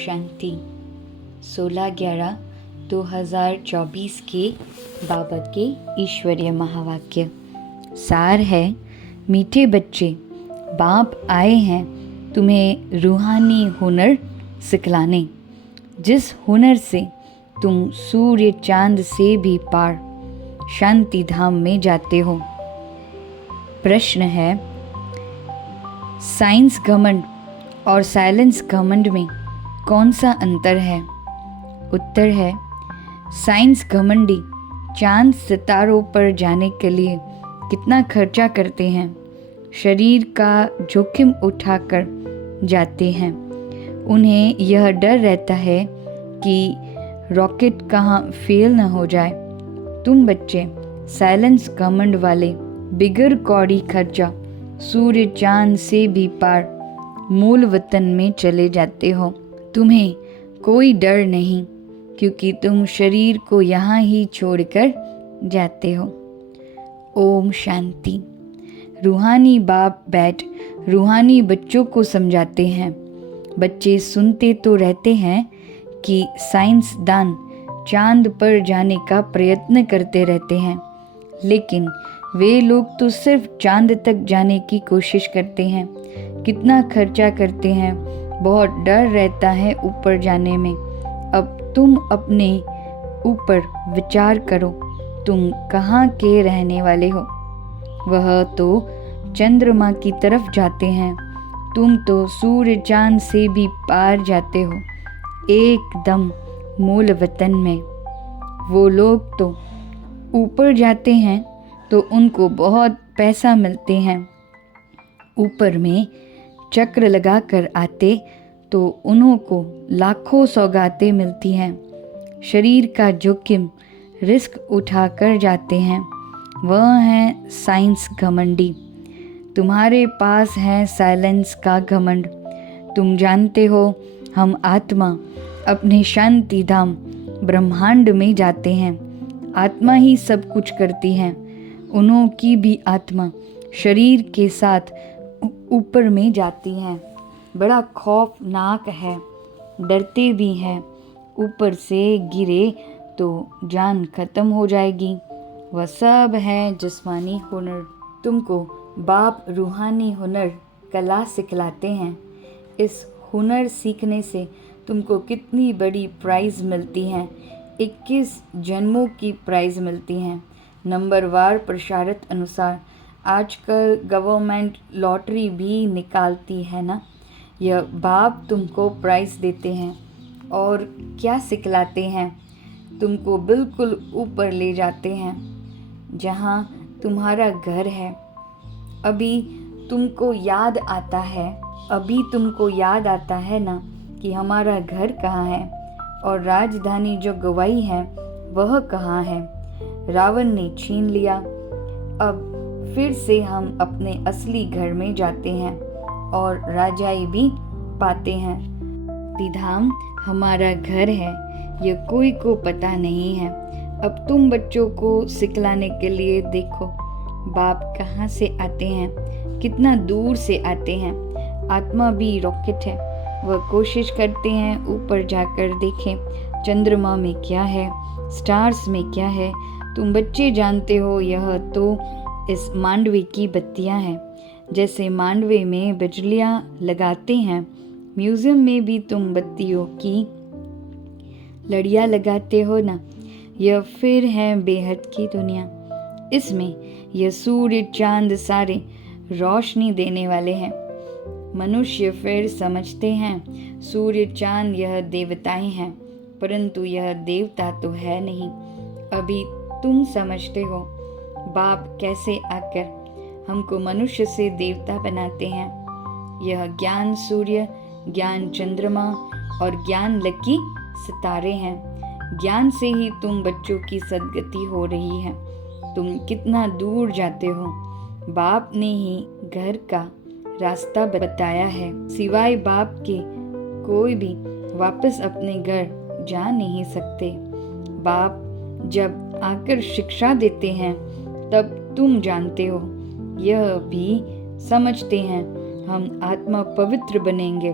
शांति 16/11/2024 के बाबा के ईश्वरीय महावाक्य। सार है, मीठे बच्चे, बाप आए हैं तुम्हें रूहानी हुनर सिखलाने, जिस हुनर से तुम सूर्य चांद से भी पार शांति धाम में जाते हो। प्रश्न है, साइंस घमंड और साइलेंस घमंड में कौन सा अंतर है? उत्तर है, साइंस घमंडी चांद सितारों पर जाने के लिए कितना खर्चा करते हैं, शरीर का जोखिम उठाकर जाते हैं। उन्हें यह डर रहता है कि रॉकेट कहाँ फेल न हो जाए। तुम बच्चे साइलेंस घमंड वाले बिगर कौड़ी खर्चा सूर्य चांद से भी पार मूल वतन में चले जाते हो। तुम्हें कोई डर नहीं, क्योंकि तुम शरीर को यहाँ ही छोड़कर जाते हो। ओम शांति। रूहानी बाप बैठ रूहानी बच्चों को समझाते हैं। बच्चे सुनते तो रहते हैं कि साइंसदान चांद पर जाने का प्रयत्न करते रहते हैं, लेकिन वे लोग तो सिर्फ चांद तक जाने की कोशिश करते हैं। कितना खर्चा करते हैं, बहुत डर रहता है ऊपर जाने में। अब तुम अपने ऊपर विचार करो, तुम कहाँ के रहने वाले हो? वह तो चंद्रमा की तरफ जाते हैं, तुम तो सूर्य चांद से भी पार जाते हो, एकदम मूल वतन में। वो लोग तो ऊपर जाते हैं तो उनको बहुत पैसा मिलते हैं, ऊपर में चक्र लगा कर आते तो उन्हों को लाखों सौगातें मिलती हैं। शरीर का जोखिम रिस्क उठा कर जाते हैं। वह हैं साइंस घमंडी। तुम्हारे पास है साइलेंस का घमंड। तुम जानते हो, हम आत्मा अपने शांति धाम ब्रह्मांड में जाते हैं। आत्मा ही सब कुछ करती है। उन्हों की भी आत्मा शरीर के साथ ऊपर में जाती हैं। बड़ा खौफनाक है, डरते भी हैं। ऊपर से गिरे तो जान खत्म हो जाएगी। वह सब है जिस्मानी हुनर। तुमको बाप रूहानी हुनर कला सिखलाते हैं। इस हुनर सीखने से तुमको कितनी बड़ी प्राइज़ मिलती हैं। 21 जन्मों की प्राइज़ मिलती हैं। नंबरवार प्रसारित अनुसार आजकल गवर्नमेंट लॉटरी भी निकालती है ना। यह बाप तुमको प्राइज़ देते हैं और क्या सिखलाते हैं? तुमको बिल्कुल ऊपर ले जाते हैं, जहाँ तुम्हारा घर है। अभी तुमको याद आता है ना कि हमारा घर कहाँ है और राजधानी जो गवाई है वह कहाँ है। रावण ने छीन लिया। अब फिर से हम अपने असली घर में जाते हैं और राजाई भी पाते हैं। धाम हमारा घर है, यह कोई को पता नहीं है। अब तुम बच्चों को सिखलाने के लिए देखो, बाप कहाँ से आते हैं, कितना दूर से आते हैं। आत्मा भी रॉकेट है। वह कोशिश करते हैं ऊपर जाकर देखें चंद्रमा में क्या है, स्टार्स में क्या है। तुम बच्चे जानते हो, यह तो इस मांडवे की बत्तियां हैं। जैसे मांडवे में बिजलियां लगाते हैं, म्यूजियम में भी तुम बत्तियों की लड़ियां लगाते हो ना। यह फिर है बेहद की दुनिया। इसमें यह सूर्य चांद सारे रोशनी देने वाले हैं। मनुष्य फिर समझते हैं सूर्य चांद यह देवताएं हैं, परंतु यह देवता तो है नहीं। अभी तुम समझते हो बाप कैसे आकर हमको मनुष्य से देवता बनाते हैं। यह ज्ञान सूर्य, ज्ञान चंद्रमा और ज्ञान लकी सितारे हैं। ज्ञान से ही तुम बच्चों की सदगति हो रही है। तुम कितना दूर जाते हो, बाप ने ही घर का रास्ता बताया है। सिवाय बाप के कोई भी वापस अपने घर जा नहीं सकते। बाप जब आकर शिक्षा देते हैं तब तुम जानते हो, यह भी समझते हैं हम आत्मा पवित्र बनेंगे।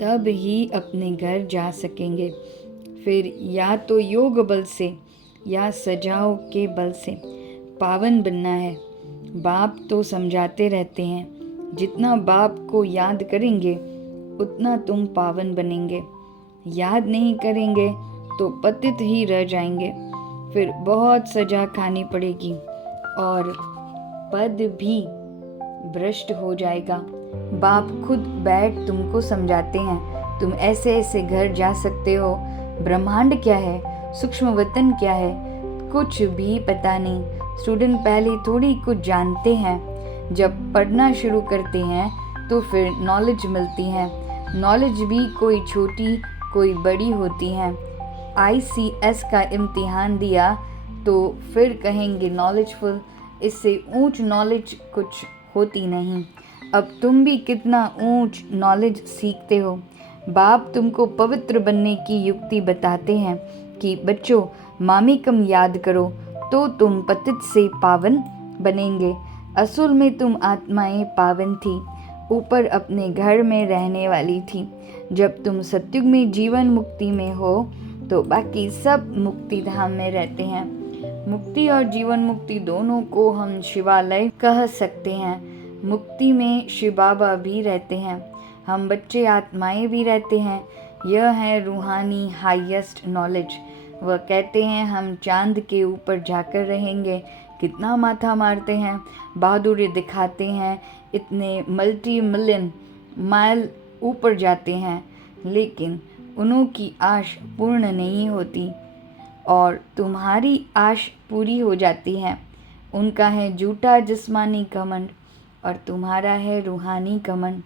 तब ही अपने घर जा सकेंगे। फिर या तो योग बल से या सजाओ के बल से पावन बनना है। बाप तो समझाते रहते हैं, जितना बाप को याद करेंगे उतना तुम पावन बनेंगे। याद नहीं करेंगे तो पतित ही रह जाएंगे। फिर बहुत सजा खानी पड़ेगी और पद भी भ्रष्ट हो जाएगा। बाप खुद बैठ तुमको समझाते हैं, तुम ऐसे ऐसे घर जा सकते हो। ब्रह्मांड क्या है, सूक्ष्म वतन क्या है, कुछ भी पता नहीं। स्टूडेंट पहले थोड़ी कुछ जानते हैं, जब पढ़ना शुरू करते हैं तो फिर नॉलेज मिलती है। नॉलेज भी कोई छोटी कोई बड़ी होती है। ICS का इम्तिहान दिया तो फिर कहेंगे नॉलेजफुल, इससे ऊंच नॉलेज कुछ होती नहीं। अब तुम भी कितना ऊंच नॉलेज सीखते हो। बाप तुमको पवित्र बनने की युक्ति बताते हैं कि बच्चों मामेकम याद करो तो तुम पतित से पावन बनेंगे। असल में तुम आत्माएं पावन थी, ऊपर अपने घर में रहने वाली थी। जब तुम सत्युग में जीवन मुक्ति में हो तो बाकी सब मुक्ति धाम में रहते हैं। मुक्ति और जीवन मुक्ति दोनों को हम शिवालय कह सकते हैं। मुक्ति में शिव बाबा भी रहते हैं, हम बच्चे आत्माएं भी रहते हैं। यह है रूहानी हाईएस्ट नॉलेज। वह कहते हैं हम चांद के ऊपर जाकर रहेंगे। कितना माथा मारते हैं, बहादुरी दिखाते हैं, इतने मल्टी मिलियन माइल ऊपर जाते हैं, लेकिन उन्हों की आश पूर्ण नहीं होती और तुम्हारी आश पूरी हो जाती है। उनका है झूठा जिस्मानी घमंड और तुम्हारा है रूहानी घमंड।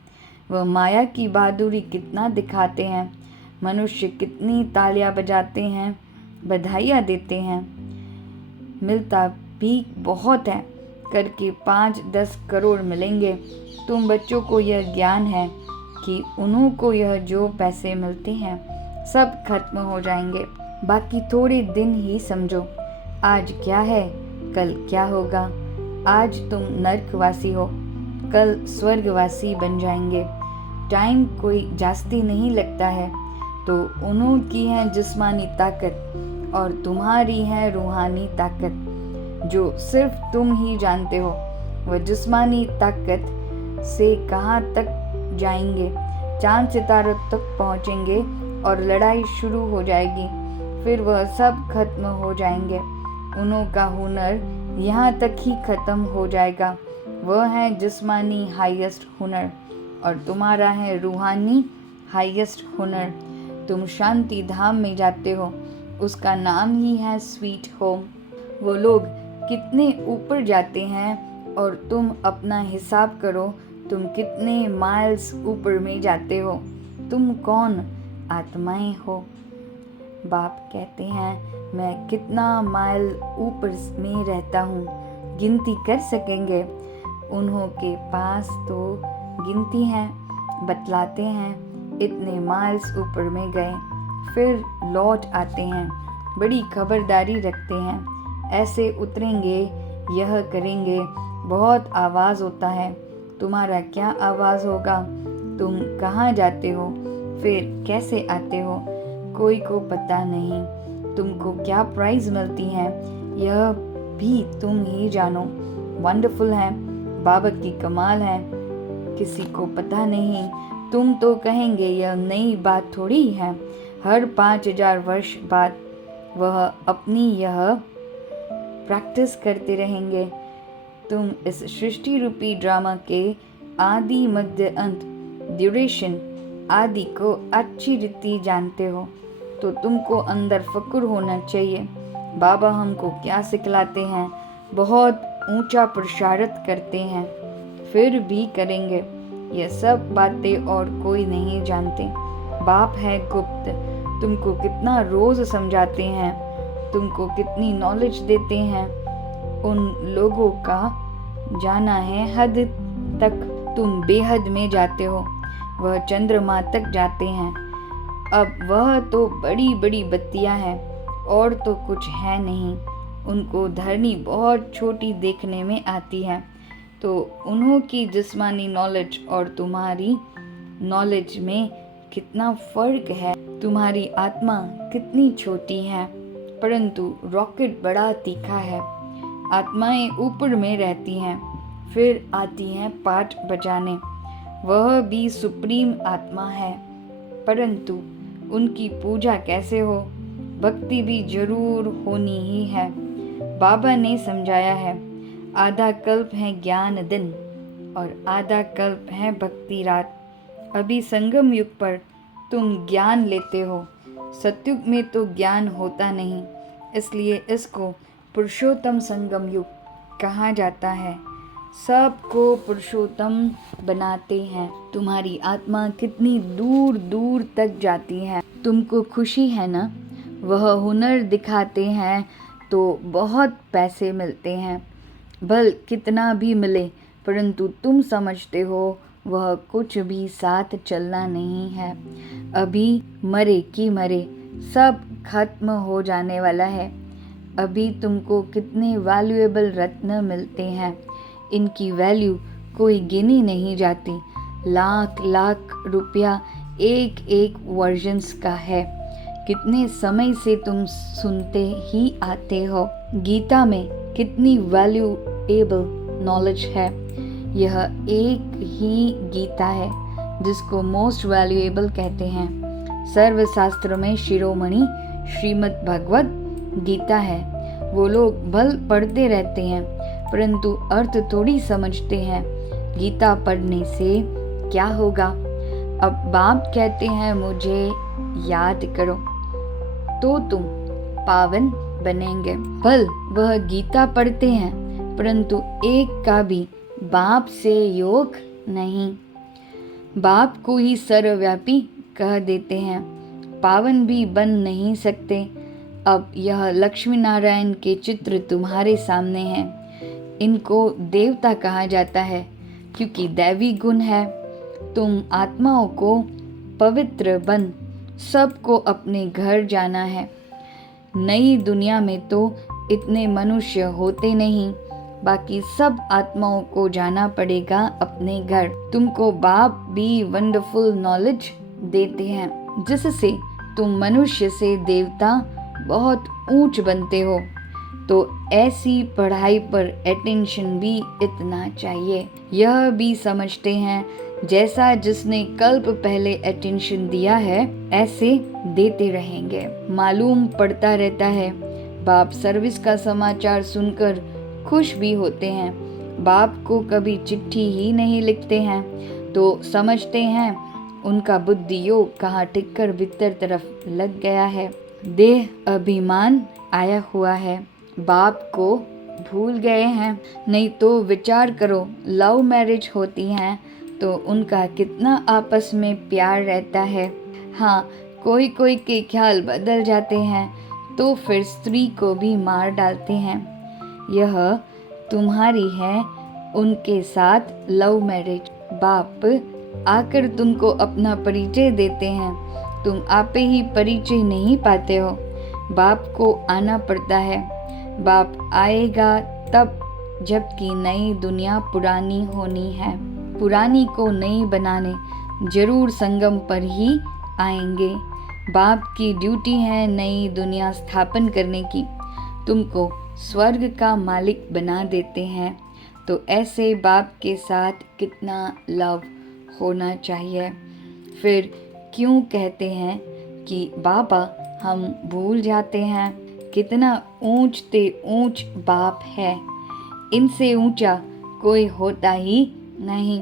वह माया की बहादुरी कितना दिखाते हैं, मनुष्य कितनी तालियां बजाते हैं, बधाइयाँ देते हैं, मिलता भी बहुत है, करके 5-10 करोड़ मिलेंगे। तुम बच्चों को यह ज्ञान है कि उन्हों को यह जो पैसे मिलते हैं सब खत्म हो जाएंगे। बाकी थोड़े दिन ही समझो, आज क्या है कल क्या होगा। आज तुम नरकवासी हो, कल स्वर्गवासी बन जाएंगे। टाइम कोई जास्ती नहीं लगता है। तो उन्हों की है जिस्मानी ताकत और तुम्हारी है रूहानी ताकत, जो सिर्फ तुम ही जानते हो। वह जिस्मानी ताकत से कहाँ तक जाएंगे, चांद सितारों तक पहुँचेंगे और लड़ाई शुरू हो जाएगी। फिर वह सब खत्म हो जाएंगे। उन्हों का हुनर यहाँ तक ही खत्म हो जाएगा। वह है जिस्मानी हाईएस्ट हुनर और तुम्हारा है रूहानी हाईएस्ट हुनर। तुम शांति धाम में जाते हो, उसका नाम ही है स्वीट होम। वो लोग कितने ऊपर जाते हैं और तुम अपना हिसाब करो, तुम कितने माइल्स ऊपर में जाते हो। तुम कौन आत्माएं हो। बाप कहते हैं मैं कितना माइल ऊपर में रहता हूँ, गिनती कर सकेंगे। उन्हों के पास तो गिनती है, बतलाते हैं इतने माइल्स ऊपर में गए, फिर लौट आते हैं, बड़ी खबरदारी रखते हैं। ऐसे उतरेंगे, यह करेंगे, बहुत आवाज़ होता है। तुम्हारा क्या आवाज़ होगा, तुम कहाँ जाते हो, फिर कैसे आते हो, कोई को पता नहीं। तुमको क्या प्राइज़ मिलती हैं, यह भी तुम ही जानो। वंडरफुल है, बाबा की कमाल है, किसी को पता नहीं। तुम तो कहेंगे यह नई बात थोड़ी है। हर 5000 वर्ष बाद वह अपनी यह प्रैक्टिस करते रहेंगे। तुम इस सृष्टि रूपी ड्रामा के आदि मध्य अंत ड्यूरेशन आदि को अच्छी रीति जानते हो, तो तुमको अंदर फक्र होना चाहिए। बाबा हमको क्या सिखलाते हैं, बहुत ऊंचा प्रसारित करते हैं, फिर भी करेंगे। ये सब बातें और कोई नहीं जानते। बाप है गुप्त, तुमको कितना रोज समझाते हैं, तुमको कितनी नॉलेज देते हैं। उन लोगों का जाना है हद तक, तुम बेहद में जाते हो, वह चंद्रमा तक जाते हैं। अब वह तो बड़ी बड़ी बत्तियां हैं और तो कुछ है नहीं। उनको धरनी बहुत छोटी देखने में आती है, तो उन्हों की जिस्मानी नॉलेज और तुम्हारी नॉलेज में कितना फर्क है। तुम्हारी आत्मा कितनी छोटी है, परंतु रॉकेट बड़ा तीखा है। आत्माएं ऊपर में रहती हैं, फिर आती हैं पाठ बजाने। वह भी सुप्रीम आत्मा है, परंतु उनकी पूजा कैसे हो? भक्ति भी जरूर होनी ही है। बाबा ने समझाया है, आधा कल्प है ज्ञान दिन और आधा कल्प है भक्ति रात। अभी संगम युग पर तुम ज्ञान लेते हो, सतयुग में तो ज्ञान होता नहीं, इसलिए इसको पुरुषोत्तम संगम युग कहा जाता है। सबको पुरुषोत्तम बनाते हैं। तुम्हारी आत्मा कितनी दूर दूर तक जाती है। तुमको खुशी है ना? वह हुनर दिखाते हैं तो बहुत पैसे मिलते हैं। भल कितना भी मिले, परंतु तुम समझते हो वह कुछ भी साथ चलना नहीं है। अभी मरे कि मरे, सब खत्म हो जाने वाला है। अभी तुमको कितने वैल्यूएबल रत्न मिलते हैं, इनकी वैल्यू कोई गिनी नहीं जाती। लाख लाख रुपया एक एक वर्जन्स का है। कितने समय से तुम सुनते ही आते हो। गीता में कितनी वैल्यूएबल नॉलेज है। यह एक ही गीता है जिसको मोस्ट वैल्यूएबल कहते हैं। सर्वशास्त्र में शिरोमणि श्रीमद् भगवत गीता है। वो लोग भल पढ़ते रहते हैं, परंतु अर्थ थोड़ी समझते हैं। गीता पढ़ने से क्या होगा? अब बाप कहते हैं मुझे याद करो, तो तुम पावन बनेंगे। भल वह गीता पढ़ते हैं, परंतु एक का भी बाप से योग नहीं। बाप को ही सर्वव्यापी कह देते हैं, पावन भी बन नहीं सकते। अब यह लक्ष्मी नारायण के चित्र तुम्हारे सामने हैं। इनको देवता कहा जाता है क्योंकि दैवी गुण है। तुम आत्माओं को पवित्र बन सबको अपने घर जाना है। नई दुनिया में तो इतने मनुष्य होते नहीं, बाकी सब आत्माओं को जाना पड़ेगा अपने घर। तुमको बाप भी वंडरफुल नॉलेज देते हैं, जिससे तुम मनुष्य से देवता बहुत ऊंच बनते हो। तो ऐसी पढ़ाई पर अटेंशन भी इतना चाहिए। यह भी समझते हैं जैसा जिसने कल्प पहले अटेंशन दिया है, ऐसे देते रहेंगे। मालूम पड़ता रहता है। बाप सर्विस का समाचार सुनकर खुश भी होते हैं। बाप को कभी चिट्ठी ही नहीं लिखते हैं, तो समझते हैं उनका बुद्धि योग कहाँ टिककर भीतर तरफ लग गया है। देह अभिमान आया हुआ है, बाप को भूल गए हैं। नहीं तो विचार करो, लव मैरिज होती हैं तो उनका कितना आपस में प्यार रहता है। हाँ, कोई कोई के ख्याल बदल जाते हैं तो फिर स्त्री को भी मार डालते हैं। यह तुम्हारी है उनके साथ लव मैरिज। बाप आकर तुमको अपना परिचय देते हैं, तुम आपे ही परिचय नहीं पाते हो। बाप को आना पड़ता है। बाप आएगा तब जबकि नई दुनिया पुरानी होनी है। पुरानी को नई बनाने जरूर संगम पर ही आएंगे। बाप की ड्यूटी है नई दुनिया स्थापन करने की। तुमको स्वर्ग का मालिक बना देते हैं, तो ऐसे बाप के साथ कितना लव होना चाहिए। फिर क्यों कहते हैं कि बाबा हम भूल जाते हैं? कितना ऊंचते ऊंच बाप है, इनसे ऊंचा कोई होता ही नहीं।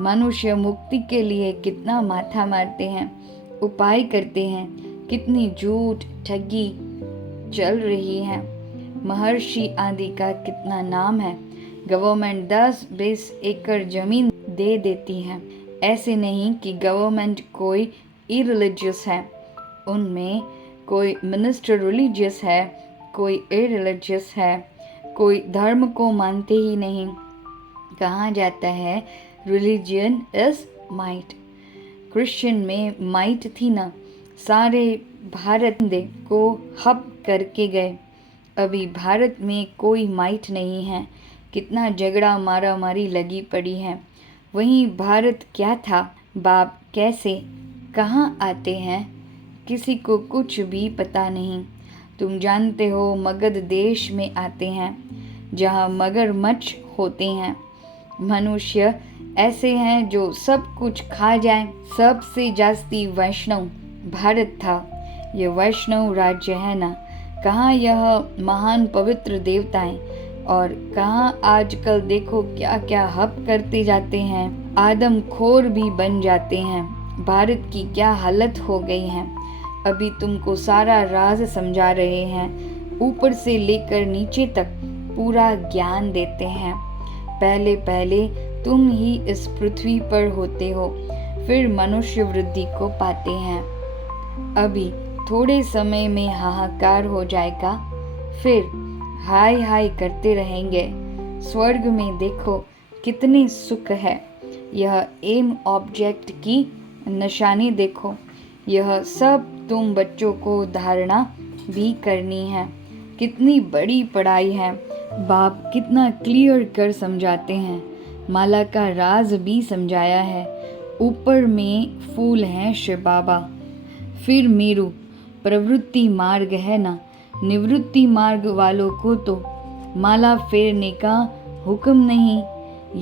मनुष्य मुक्ति के लिए कितना माथा मारते हैं, उपाय करते हैं, कितनी झूठ ठगी चल रही है। महर्षि आदि का कितना नाम है। गवर्नमेंट 10-20 एकड़ जमीन दे देती है। ऐसे नहीं कि गवर्नमेंट कोई इरिलीजियस है, उनमें कोई मिनिस्टर रिलीजियस है, कोई इरिलीजियस है, कोई धर्म को मानते ही नहीं। कहा जाता है रिलीजियन इज माइट। क्रिश्चियन में माइट थी ना, सारे भारत को हब करके गए। अभी भारत में कोई माइट नहीं है। कितना झगड़ा मारा मारी लगी पड़ी है। वहीं भारत क्या था? बाप कैसे कहाँ आते हैं किसी को कुछ भी पता नहीं। तुम जानते हो मगध देश में आते हैं जहाँ मगरमच्छ होते हैं। मनुष्य ऐसे हैं जो सब कुछ खा जाए। सबसे जास्ती वैष्णव भारत था। यह वैष्णव राज्य है ना, कहाँ यह महान पवित्र देवताएं, और कहाँ आजकल देखो क्या क्या हप करते जाते हैं, आदमखोर भी बन जाते हैं। भारत की क्या हालत हो गई है। अभी तुमको सारा राज समझा रहे हैं, ऊपर से लेकर नीचे तक पूरा ज्ञान देते हैं। पहले पहले तुम ही इस पृथ्वी पर होते हो, फिर मनुष्य वृद्धि को पाते हैं। अभी थोड़े समय में हाहाकार हो जाएगा, फिर हाय हाय करते रहेंगे। स्वर्ग में देखो कितने सुख है। यह एम ऑब्जेक्ट की निशानी देखो। यह सब तुम बच्चों को धारणा भी करनी है। कितनी बड़ी पढ़ाई है। बाप कितना क्लियर कर समझाते हैं। माला का राज भी समझाया है। ऊपर में फूल हैं शिव बाबा, फिर मेरू प्रवृत्ति मार्ग है ना। निवृत्ति मार्ग वालों को तो माला फेरने का हुक्म नहीं।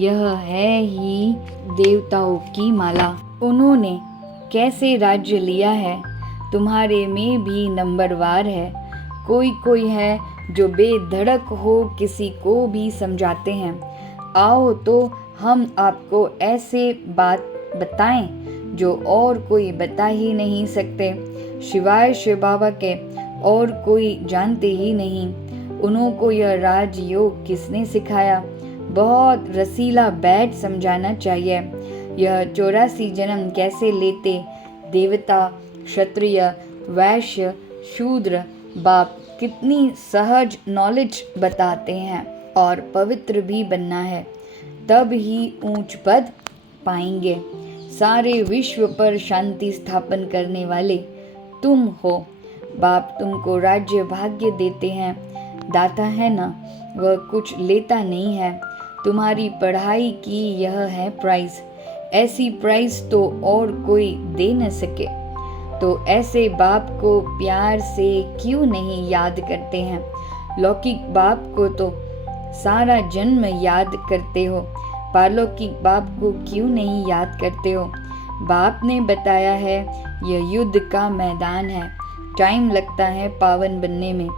यह है ही देवताओं की माला। उन्होंने कैसे राज्य लिया है, तुम्हारे में भी नंबरवार है। कोई कोई है जो बेधड़क हो किसी को भी समझाते हैं। आओ तो हम आपको ऐसे बात बताएं जो और कोई बता ही नहीं सकते, शिवाय शिव बाबा के और कोई जानते ही नहीं। उन्होंने यह राजयोग किसने सिखाया? बहुत रसीला बैठ समझाना चाहिए। यह 84 जन्म कैसे लेते, देवता, क्षत्रिय, वैश्य, शूद्र, बाप कितनी सहज नॉलेज बताते हैं। और पवित्र भी बनना है, तब ही ऊंच पद पाएंगे। सारे विश्व पर शांति स्थापन करने वाले तुम हो। बाप तुमको राज्य भाग्य देते हैं। दाता है ना, वह कुछ लेता नहीं है। तुम्हारी पढ़ाई की यह है प्राइज। ऐसी प्राइज तो और कोई दे न सके। तो ऐसे बाप को प्यार से क्यों नहीं याद करते हैं? लौकिक बाप को तो सारा जन्म याद करते हो, पारलौकिक बाप को क्यों नहीं याद करते हो? बाप ने बताया है यह युद्ध का मैदान है। टाइम लगता है पावन बनने में,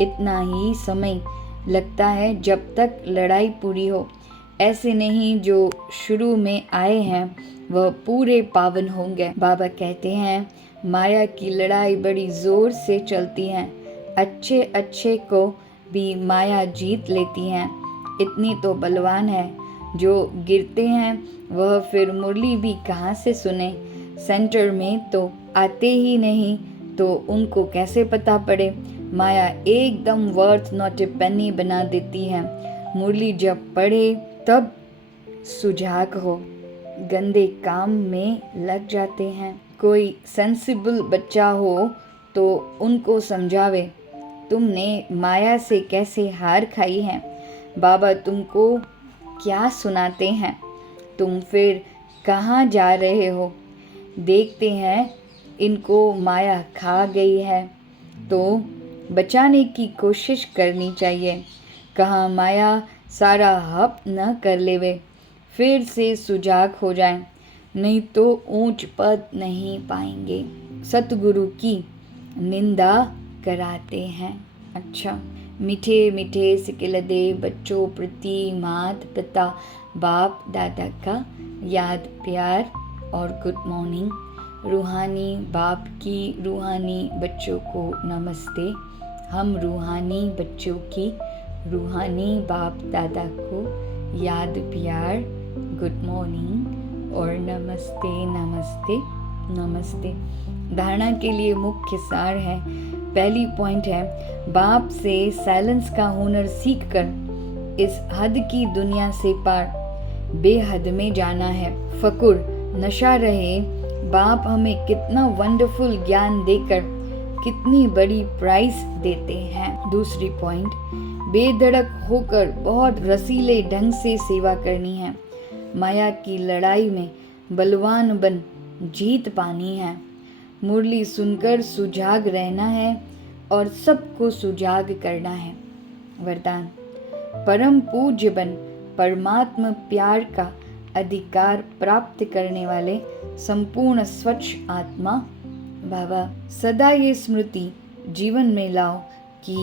इतना ही समय लगता है जब तक लड़ाई पूरी हो। ऐसे नहीं जो शुरू में आए हैं वह पूरे पावन होंगे। बाबा कहते हैं माया की लड़ाई बड़ी जोर से चलती है। अच्छे अच्छे को भी माया जीत लेती है। इतनी तो बलवान है, जो गिरते हैं वह फिर मुरली भी कहाँ से सुने। सेंटर में तो आते ही नहीं, तो उनको कैसे पता पड़े? माया एकदम वर्थ नॉट ए पेनी बना देती है। मुरली जब पढ़े तब सुजाग हो, गंदे काम में लग जाते हैं। कोई सेंसिबल बच्चा हो तो उनको समझावे, तुमने माया से कैसे हार खाई है। बाबा तुमको क्या सुनाते हैं? तुम फिर कहाँ जा रहे हो? देखते हैं इनको माया खा गई है तो बचाने की कोशिश करनी चाहिए। कहाँ माया सारा हप न कर लेवे, फिर से सुजाग हो जाए, नहीं तो ऊंच पद नहीं पाएंगे। सतगुरु की निंदा कराते हैं। अच्छा, मीठे मीठे सिकिलदे बच्चों प्रति माता पिता बाप दादा का याद प्यार और गुड मॉर्निंग। रूहानी बाप की रूहानी बच्चों को नमस्ते। हम रूहानी बच्चों की रूहानी बाप दादा को याद प्यार गुड मॉर्निंग और नमस्ते नमस्ते नमस्ते। धारणा के लिए मुख्य सार है। पहली पॉइंट है, बाप से साइलेंस का हुनर सीखकर इस हद की दुनिया से पार बेहद में जाना है। फकुर नशा रहे, बाप हमें कितना वंडरफुल ज्ञान देकर कितनी बड़ी प्राइज देते हैं। दूसरी पॉइंट, बेधड़क होकर बहुत रसीले ढंग से सेवा करनी है। माया की लड़ाई में बलवान बन जीत पानी है। मुरली सुनकर सुजाग रहना है और सबको सुजाग करना है। वरदान। परम पूज्य बन परमात्म प्यार का अधिकार प्राप्त करने वाले संपूर्ण स्वच्छ आत्मा बाबा, सदा ये स्मृति जीवन में लाओ कि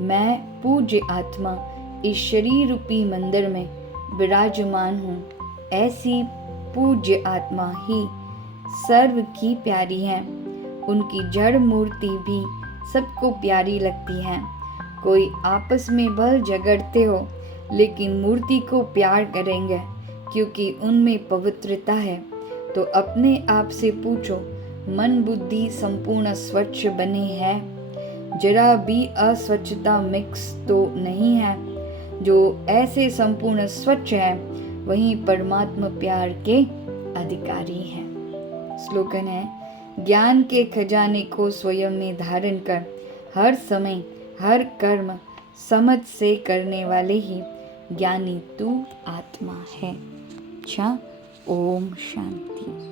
मैं पूज्य आत्मा इस शरीर रूपी मंदिर में विराजमान हूँ। ऐसी पूज्य आत्मा ही सर्व की प्यारी है। उनकी जड़ मूर्ति भी सबको प्यारी लगती है। कोई आपस में भल झगड़ते हो लेकिन मूर्ति को प्यार करेंगे क्योंकि उनमें पवित्रता है। तो अपने आप से पूछो, मन बुद्धि संपूर्ण स्वच्छ बनी है? जरा भी अस्वच्छता मिक्स तो नहीं है? जो ऐसे संपूर्ण स्वच्छ है वही परमात्मा प्यार के अधिकारी हैं। स्लोगन है, ज्ञान के खजाने को स्वयं में धारण कर हर समय हर कर्म समझ से करने वाले ही ज्ञानी तू आत्मा है। अच्छा, ओम शांति।